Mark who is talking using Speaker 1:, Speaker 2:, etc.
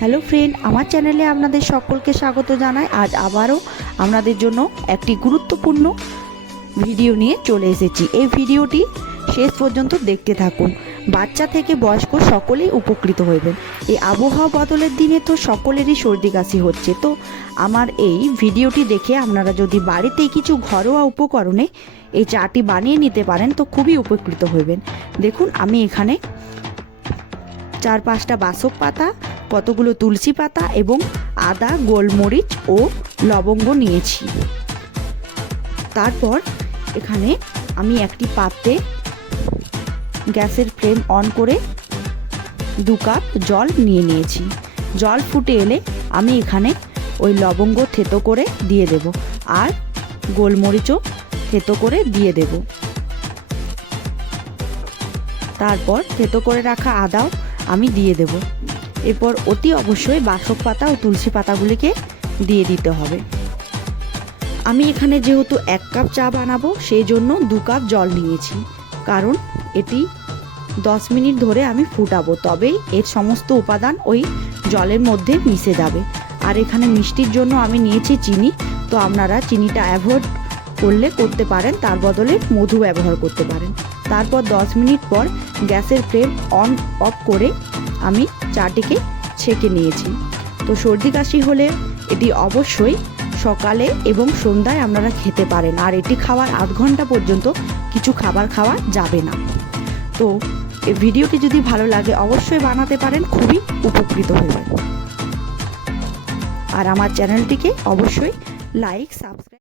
Speaker 1: Hello friend আমার চ্যানেলে আপনাদের সকলকে স্বাগত জানাই। আজ আবারও আপনাদের জন্য একটি গুরুত্বপূর্ণ ভিডিও নিয়ে চলে এসেছি। এই ভিডিওটি শেষ পর্যন্ত দেখতে থাকুন। বাচ্চা থেকে বয়স্ক সকলেই উপকৃত হইবেন। এই আবহাওয়া বদলের দিনে তো সকলেরই সর্দি কাশি হচ্ছে। তো আমার এই ভিডিওটি দেখে আপনারা যদি বাড়িতে কিছু ঘরোয়া উপকরণে এই চাটি বানিয়ে নিতে পারেন, তো খুবই উপকৃত হইবেন। দেখুন, আমি এখানে চার পাঁচটা বাসক পাতা কতগুলো তুলসী পাতা এবং আদা, গোলমরিচ ও লবঙ্গ নিয়েছি। তারপর এখানে আমি একটি পাত্রে গ্যাসের ফ্লেম অন করে দু কাপ জল নিয়ে নিয়েছি। জল ফুটে এলে আমি এখানে ওই লবঙ্গ থেতো করে দিয়ে দেব আর গোলমরিচও থেতো করে দিয়ে দেব। তারপর থেতো করে রাখা আদাও আমি দিয়ে দেব। এরপর অতি অবশ্যই বাসক পাতা ও তুলসী পাতাগুলিকে দিয়ে দিতে হবে। আমি এখানে যেহেতু এক কাপ চা বানাবো, সেই জন্য দু কাপ জল নিয়েছি। কারণ এটি দশ মিনিট ধরে আমি ফুটাবো, তবেই এর সমস্ত উপাদান ওই জলের মধ্যে মিশে যাবে। আর এখানে মিষ্টির জন্য আমি নিয়েছি চিনি। তো আপনারা চিনিটা অ্যাভয়েড করলে করতে পারেন, তার বদলে মধু ব্যবহার করতে পারেন। তারপর দশ মিনিট পর গ্যাসের ফ্লেম অন, অফ করে আমি চাটিকে ছেঁকে নিয়েছি। তো সর্দি কাশি হলে এটি অবশ্যই সকালে এবং সন্ধ্যায় আপনারা খেতে পারেন। আর এটি খাওয়ার আধ ঘণ্টা পর্যন্ত কিছু খাবার খাওয়া যাবে না। তো ভিডিওটি যদি ভালো লাগে অবশ্যই বানাতে পারেন, খুবই উপকৃত হবেন। আর আমার চ্যানেলটিকে অবশ্যই লাইক, সাবস্ক্রাইব